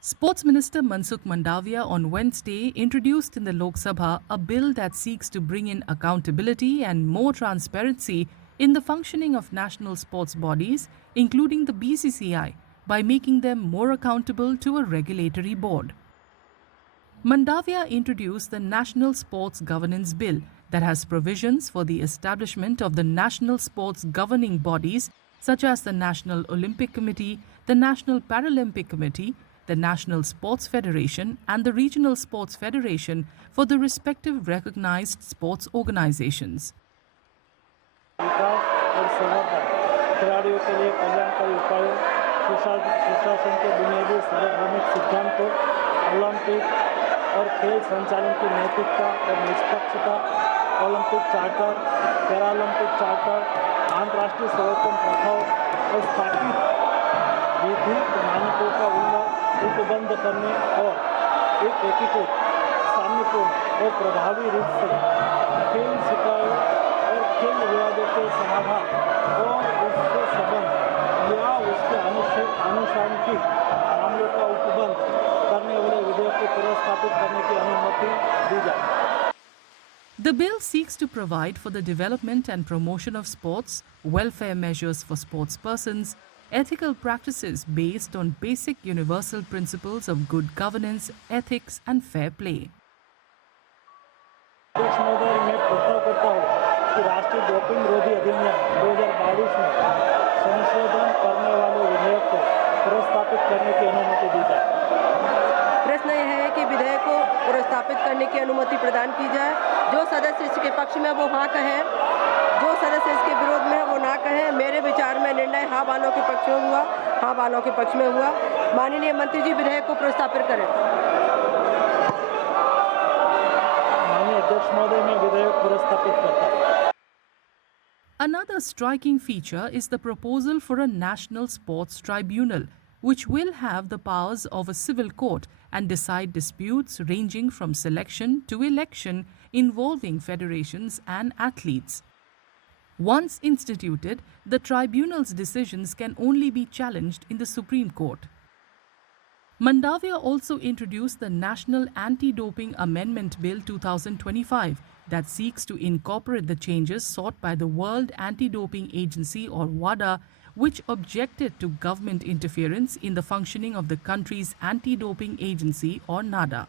Sports Minister Mansukh Mandavia on Wednesday introduced in the Lok Sabha a bill that seeks to bring in accountability and more transparency in the functioning of national sports bodies, including the BCCI, by making them more accountable to a regulatory board. Mandavia introduced the National Sports Governance Bill that has provisions for the establishment of the national sports governing bodies such as the National Olympic Committee, the National Paralympic Committee, the National Sports Federation and the Regional Sports Federation for the respective recognized sports organizations. विकास और संवर्धन, खिलाड़ियों के लिए कल्याणकारी उपायों, सुशासन के बुनियादी सार्वभौमिक सिद्धांतों, ओलंपिक और खेल संचालन की नैतिकता और निष्पक्षता, ओलंपिक चार्टर, पैरालंपिक चार्टर, अंतर्राष्ट्रीय सर्वोत्तम प्रथाओं और स्थापित विधि मानकों का उपबंध करने और एक एकीकृत, साम्यपूर्ण और प्रभावी रूप से खेल शिकायतों और खेल विवादों के समाधान और उसके संबंध या उसके अनुषंगिक मामलों का उपबंध करने वाले विधेयक को पुनर्स्थापित करने की अनुमति दी जाए। The bill seeks to provide for the development and promotion of sports, welfare measures for sports persons, ethical practices based on basic universal principles of good governance, ethics and fair play. अध्यक्ष महोदय, मैं प्रस्ताव करता हूँ कि राष्ट्रीय doping विरोधी अधिनियम 2022 में संशोधन करने वाले विधेयक को पुनर्स्थापित करने की अनुमति दी जाए। प्रश्न यह है कि विधेयक को पुनर्स्थापित करने की अनुमति प्रदान की जाए। जो सदस्य इसके पक्ष में वो हाँ कहें, जो सदस्य इसके विरोध में वो ना कहें। मेरे विचार में निर्णय हाँ वालों के पक्ष में हुआ, हाँ वालों के पक्ष में हुआ। माननीय मंत्री जी विधेयक को प्रस्तावित करें। माननीय अध्यक्ष महोदय, मैं विधेयक पुनर्स्थापित करता हूँ। Another striking feature is the proposal for a national sports tribunal, which will have the powers of a civil court and decide disputes ranging from selection to election involving federations and athletes. Once instituted, the tribunal's decisions can only be challenged in the Supreme Court. Mandavia also introduced the National Anti-Doping Amendment Bill 2025 that seeks to incorporate the changes sought by the World Anti-Doping Agency or WADA, which objected to government interference in the functioning of the country's anti-doping agency or NADA.